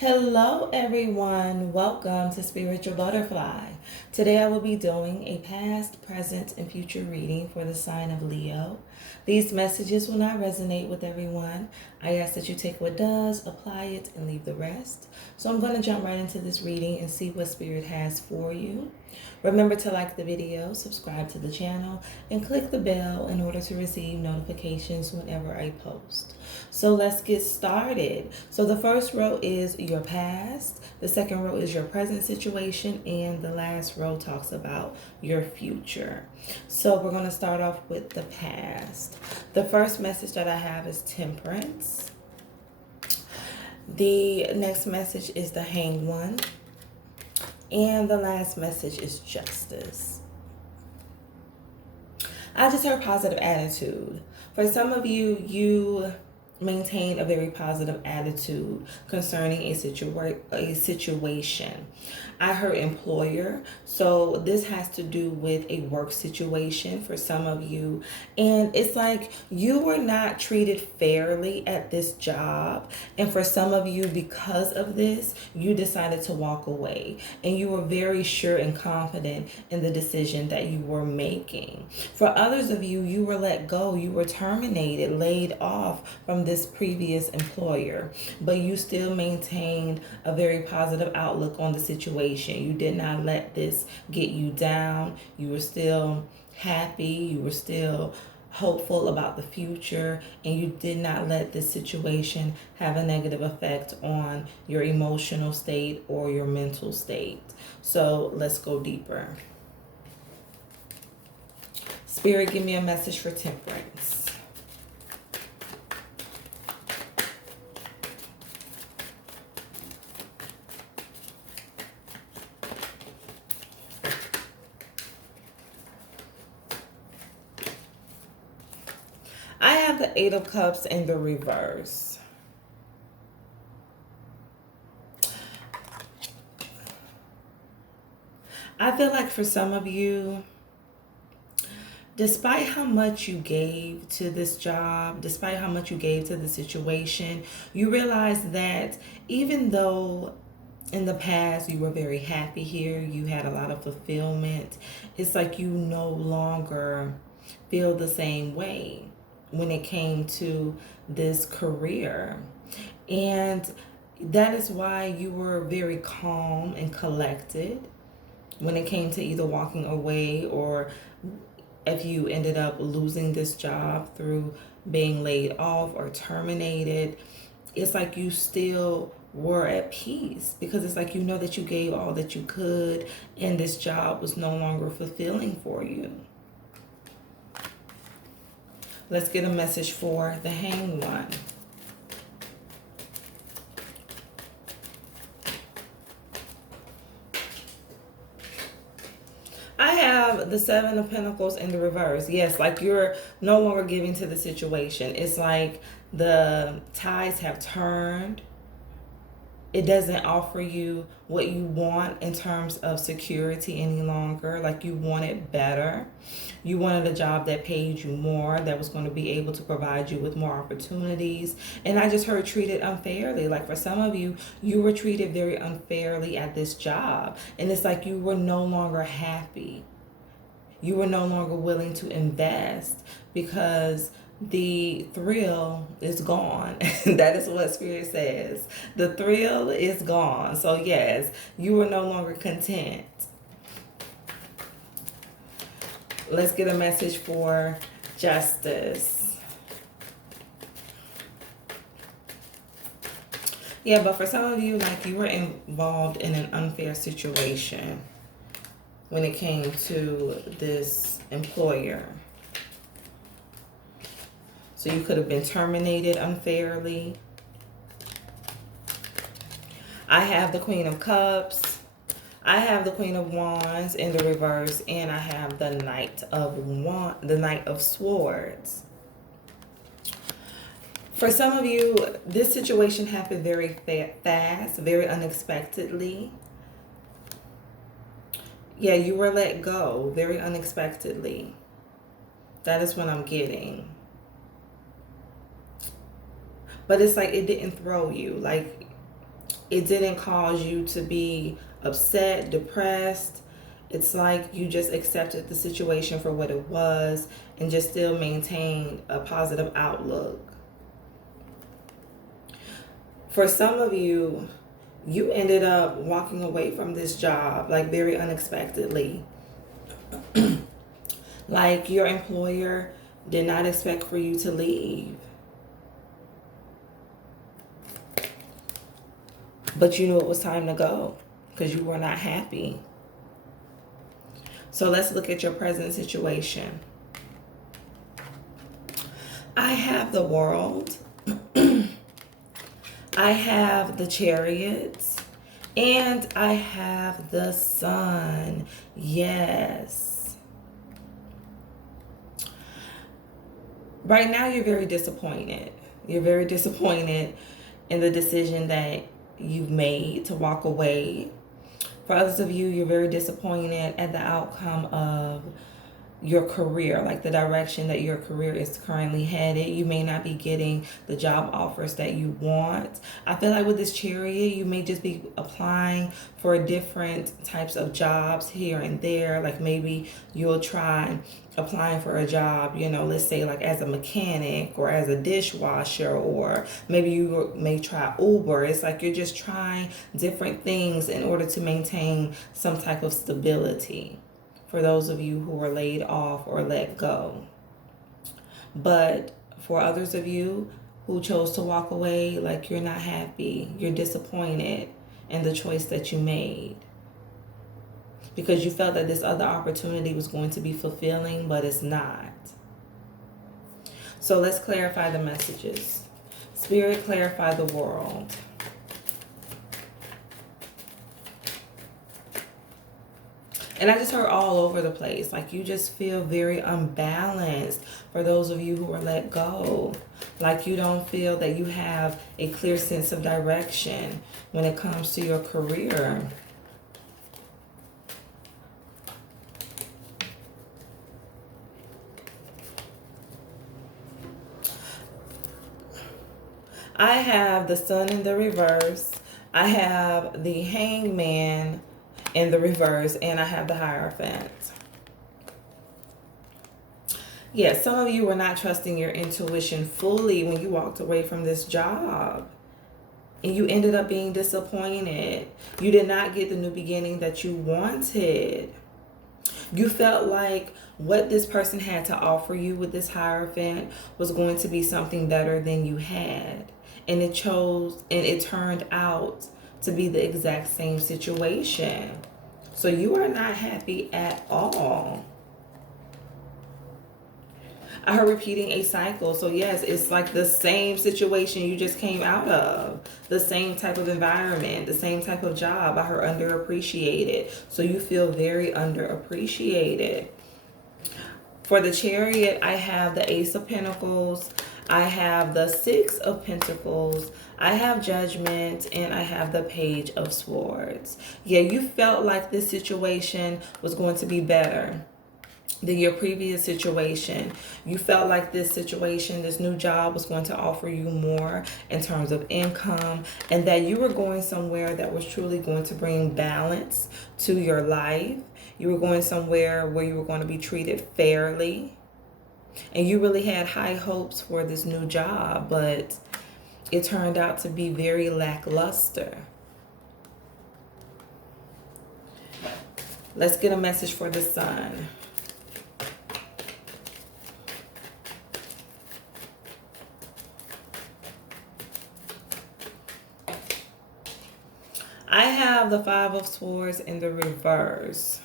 Hello, everyone. Welcome to Spiritual Butterfly. Today, I will be doing a past, present, and future reading for the sign of Leo. These messages will not resonate with everyone. I ask that you take what does, apply it, and leave the rest. So, I'm going to jump right into this reading and see what Spirit has for you. Remember to like the video, subscribe to the channel, and click the bell in order to receive notifications whenever I post. So let's get started. So the first row is your past, the second row is your present situation, and the last row talks about your future. So we're going to start off with the past. The first message that I have is temperance. The next message is the hanged one. And the last message is justice. I just heard positive attitude. For some of you, you maintain a very positive attitude concerning a situation. I heard employer, so this has to do with a work situation for some of you, and it's like you were not treated fairly at this job, and for some of you, because of this, you decided to walk away, and you were very sure and confident in the decision that you were making. For others of you, you were let go, you were terminated, laid off from this previous employer, but you still maintained a very positive outlook on the situation. You did not let this get you down. You were still happy, you were still hopeful about the future, and you did not let this situation have a negative effect on your emotional state or your mental state. So let's go deeper. Spirit, give me a message for temperance. I have the Eight of Cups in the reverse. I feel like for some of you, despite how much you gave to this job, despite how much you gave to the situation, you realize that even though in the past you were very happy here, you had a lot of fulfillment, it's like you no longer feel the same way when it came to this career. And that is why you were very calm and collected when it came to either walking away or if you ended up losing this job through being laid off or terminated. It's like you still were at peace because it's like you know that you gave all that you could and this job was no longer fulfilling for you. Let's get a message for the hanged one. I have the Seven of Pentacles in the reverse. Yes, like you're no longer giving to the situation. It's like the tides have turned. It doesn't offer you what you want in terms of security any longer. Like you wanted better. You wanted a job that paid you more, that was going to be able to provide you with more opportunities. And I just heard treated unfairly. Like for some of you, you were treated very unfairly at this job. And it's like you were no longer happy. You were no longer willing to invest because the thrill is gone. That is what Spirit says. The thrill is gone. So yes, you were no longer content. Let's get a message for justice. Yeah, but for some of you, like you were involved in an unfair situation when it came to this employer. So you could have been terminated unfairly. I have the Queen of Cups. I have the Queen of Wands in the reverse, and I have the Knight of Swords. For some of you, this situation happened very fast, very unexpectedly. Yeah, you were let go very unexpectedly. That is what I'm getting. But it's like it didn't throw you. Like It didn't cause you to be upset, depressed. It's like you just accepted the situation for what it was and just still maintained a positive outlook. For some of you, you ended up walking away from this job like very unexpectedly. Like your employer did not expect for you to leave. But you knew it was time to go because you were not happy. So let's look at your present situation. I have the World. I have the Chariots. And I have the Sun. Yes. Right now, you're very disappointed. You're very disappointed in the decision that you've made to walk away. For others of you, you're very disappointed at the outcome of your career, like the direction that your career is currently headed. You may not be getting the job offers that you want. I feel like with this Chariot, you may just be applying for different types of jobs here and there. Like maybe you'll try applying for a job, let's say like as a mechanic or as a dishwasher, or maybe you may try Uber. It's like you're just trying different things in order to maintain some type of stability. For those of you who were laid off or let go. But for others of you who chose to walk away, like you're not happy, you're disappointed in the choice that you made. Because you felt that this other opportunity was going to be fulfilling, but it's not. So let's clarify the messages. Spirit, clarify the World. And I just heard all over the place. Like you just feel very unbalanced for those of you who are let go. Like you don't feel that you have a clear sense of direction when it comes to your career. I have the Sun in the reverse. I have the Hangman in the reverse, and I have the Hierophant. Yeah, some of you were not trusting your intuition fully when you walked away from this job. And you ended up being disappointed. You did not get the new beginning that you wanted. You felt like what this person had to offer you with this Hierophant was going to be something better than you had. And it turned out to be the exact same situation. So you are not happy at all. I heard repeating a cycle. So yes, it's like the same situation you just came out of. The same type of environment, the same type of job. I heard underappreciated. So you feel very underappreciated. For the Chariot, I have the Ace of Pentacles. I have the Six of Pentacles. I have Judgment, and I have the Page of Swords. Yeah, you felt like this situation was going to be better than your previous situation. You felt like this situation, this new job was going to offer you more in terms of income, and that you were going somewhere that was truly going to bring balance to your life. You were going somewhere where you were going to be treated fairly. And you really had high hopes for this new job, but it turned out to be very lackluster. Let's get a message for the Sun. I have the Five of Swords in the reverse.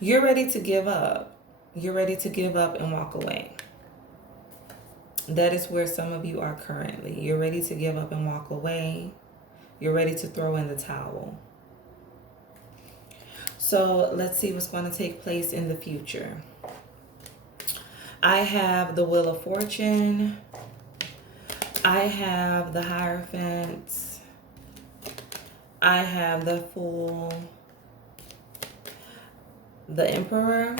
You're ready to give up. You're ready to give up and walk away. That is where some of you are currently. You're ready to give up and walk away. You're ready to throw in the towel. So let's see what's going to take place in the future. I have the Wheel of Fortune. I have the Hierophant. I have the Fool. The Emperor.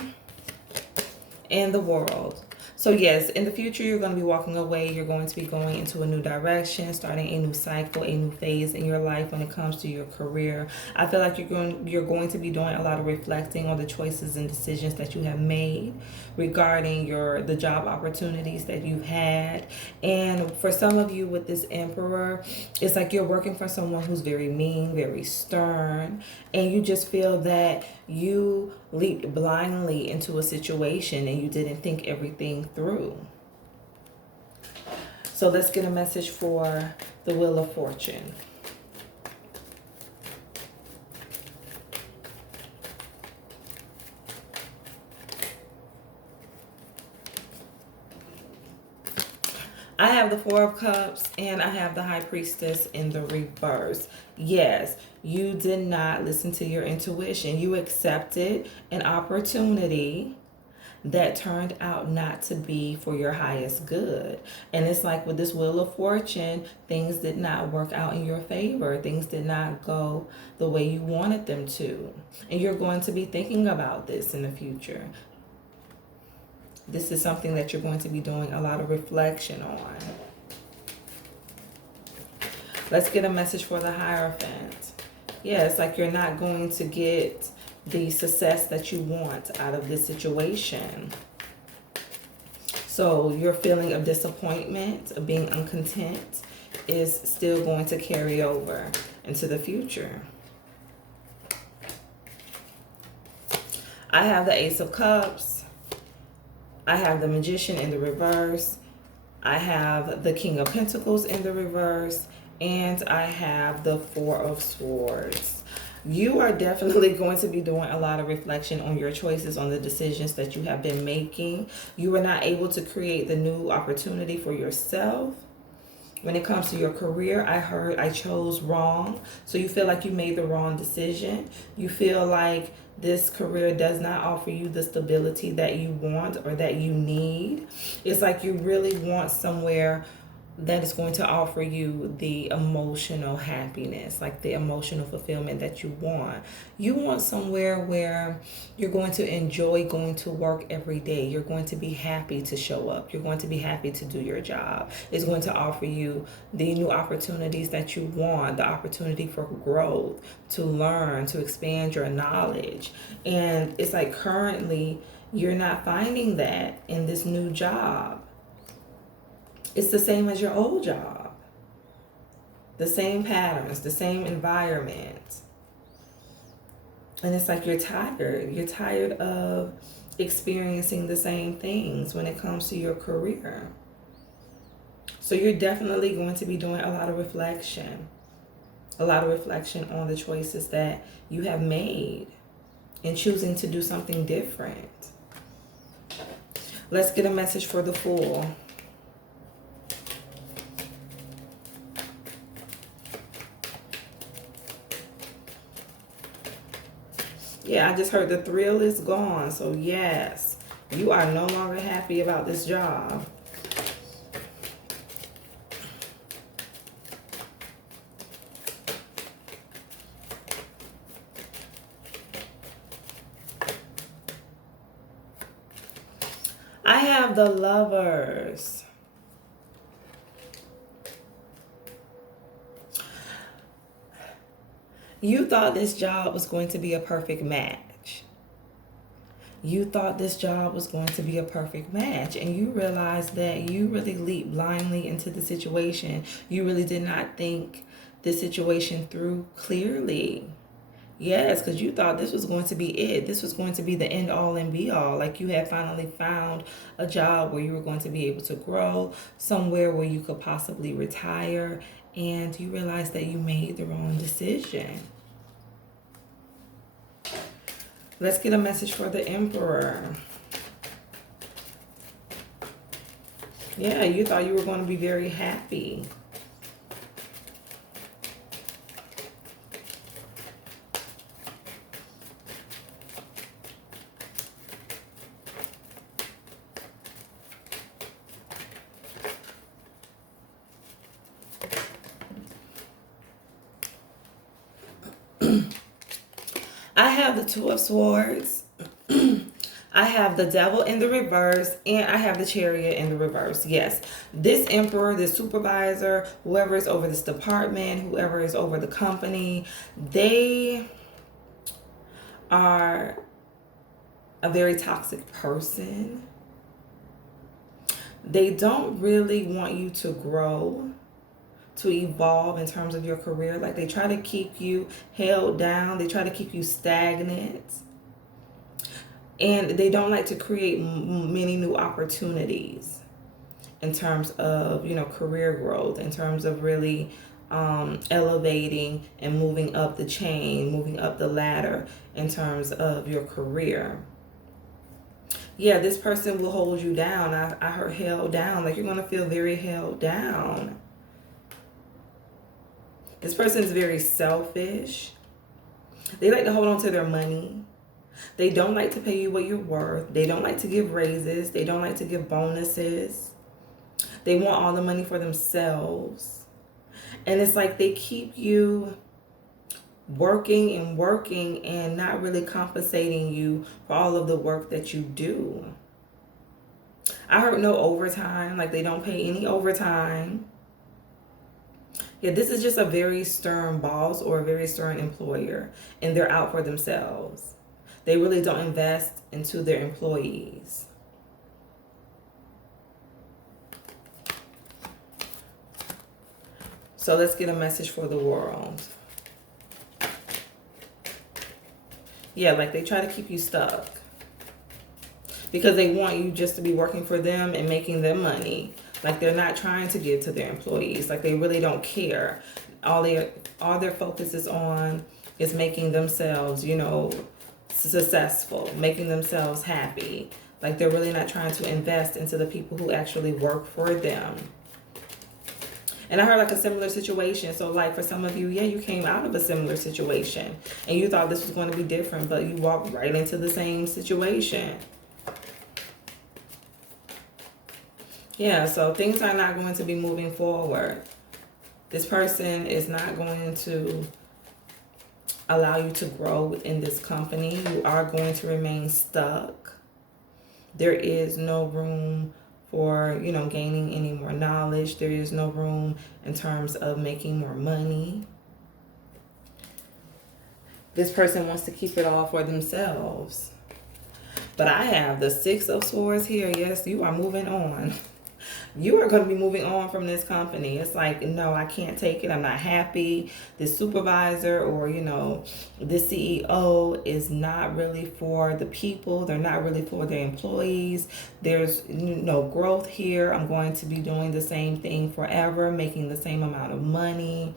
And the World. So yes, in the future, you're going to be walking away. You're going to be going into a new direction, starting a new cycle, a new phase in your life when it comes to your career. I feel like you're going to be doing a lot of reflecting on the choices and decisions that you have made regarding the job opportunities that you've had. And for some of you with this Emperor, it's like you're working for someone who's very mean, very stern, and you just feel that you leaped blindly into a situation and you didn't think everything through. So let's get a message for the Wheel of Fortune. I have the Four of Cups and I have the High Priestess in the reverse. Yes, you did not listen to your intuition. You accepted an opportunity that turned out not to be for your highest good. And it's like with this Wheel of Fortune, things did not work out in your favor. Things did not go the way you wanted them to. And you're going to be thinking about this in the future. This is something that you're going to be doing a lot of reflection on. Let's get a message for the Hierophant. Yeah, it's like you're not going to get the success that you want out of this situation. So your feeling of disappointment, of being uncontent, is still going to carry over into the future. I have the Ace of Cups. I have the Magician in the reverse. I have the King of Pentacles in the reverse. And I have the Four of Swords. You are definitely going to be doing a lot of reflection on your choices, on the decisions that you have been making. You were not able to create the new opportunity for yourself. When it comes to your career, I chose wrong. So you feel like you made the wrong decision. You feel like this career does not offer you the stability that you want or that you need. It's like you really want somewhere that is going to offer you the emotional happiness, like the emotional fulfillment that you want. You want somewhere where you're going to enjoy going to work every day. You're going to be happy to show up. You're going to be happy to do your job. It's going to offer you the new opportunities that you want, the opportunity for growth, to learn, to expand your knowledge. And it's like currently you're not finding that in this new job. It's the same as your old job. The same patterns, the same environment. And it's like you're tired. You're tired of experiencing the same things when it comes to your career. So you're definitely going to be doing a lot of reflection. A lot of reflection on the choices that you have made and choosing to do something different. Let's get a message for the Fool. Yeah, I just heard the thrill is gone. So yes, you are no longer happy about this job. I have the Lovers. You thought this job was going to be a perfect match. You thought this job was going to be a perfect match, and you realized that you really leaped blindly into the situation. You really did not think the situation through clearly. Yes, because you thought this was going to be it. This was going to be the end all and be all. Like you had finally found a job where you were going to be able to grow, somewhere where you could possibly retire, and you realized that you made the wrong decision. Let's get a message for the Emperor. Yeah, you thought you were going to be very happy. I have the Two of Swords. I have the devil in the reverse, and I have the chariot in the reverse. Yes, this emperor, this supervisor, whoever is over this department, whoever is over the company, they are a very toxic person. They don't really want you to grow, to evolve in terms of your career. Like, they try to keep you held down, they try to keep you stagnant, and they don't like to create many new opportunities in terms of, you know, career growth, in terms of really elevating and moving up the chain, moving up the ladder in terms of your career. Yeah, this person will hold you down. I heard held down. Like, you're going to feel very held down. This person is very selfish. They like to hold on to their money. They don't like to pay you what you're worth. They don't like to give raises. They don't like to give bonuses. They want all the money for themselves. And it's like they keep you working and not really compensating you for all of the work that you do. I heard no overtime. Like, they don't pay any overtime. Yeah, this is just a very stern boss or a very stern employer, and they're out for themselves. They really don't invest into their employees. So let's get a message for the world. Yeah, like, they try to keep you stuck because they want you just to be working for them and making them money. Like, they're not trying to give to their employees. Like, they really don't care. All their focus is on is making themselves, you know, successful, making themselves happy. Like, they're really not trying to invest into the people who actually work for them. And I heard like a similar situation. So like, for some of you, yeah, you came out of a similar situation and you thought this was going to be different, but you walked right into the same situation. Yeah, so things are not going to be moving forward. This person is not going to allow you to grow within this company. You are going to remain stuck. There is no room for, you know, gaining any more knowledge. There is no room in terms of making more money. This person wants to keep it all for themselves. But I have the Six of Swords here. Yes, you are moving on. You are going to be moving on from this company. It's like, no, I can't take it. I'm not happy. This supervisor or, you know, this CEO is not really for the people. They're not really for their employees. There's no growth here. I'm going to be doing the same thing forever, making the same amount of money.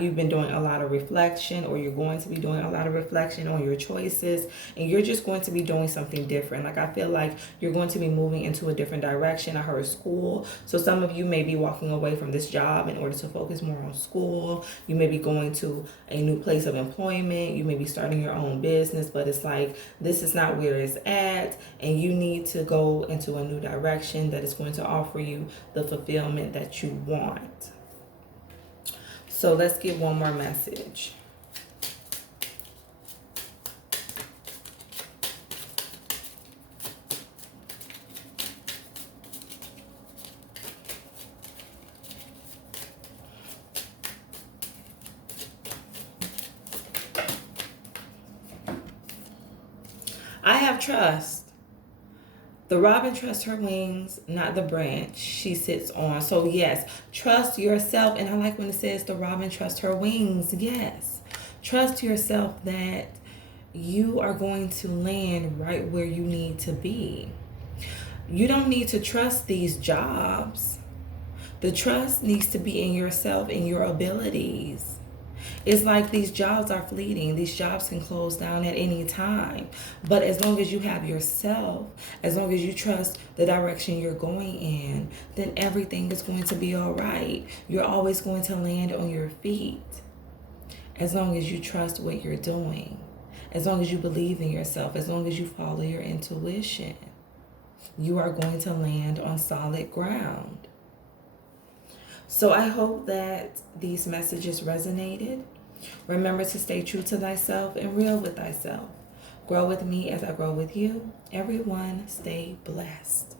You've been doing a lot of reflection, or you're going to be doing a lot of reflection on your choices, and you're just going to be doing something different. Like, I feel like you're going to be moving into a different direction. I heard school. So some of you may be walking away from this job in order to focus more on school. You may be going to a new place of employment. You may be starting your own business, but it's like, this is not where it's at, and you need to go into a new direction that is going to offer you the fulfillment that you want. So let's get one more message. I have trust. The robin trusts her wings, not the branch she sits on. So yes, trust yourself. And I like when it says the robin trusts her wings. Yes. Trust yourself that you are going to land right where you need to be. You don't need to trust these jobs. The trust needs to be in yourself and your abilities. It's like these jobs are fleeting. These jobs can close down at any time. But as long as you have yourself, as long as you trust the direction you're going in, then everything is going to be all right. You're always going to land on your feet. As long as you trust what you're doing. As long as you believe in yourself. As long as you follow your intuition. You are going to land on solid ground. So I hope that these messages resonated. Remember to stay true to thyself and real with thyself. Grow with me as I grow with you. Everyone, stay blessed.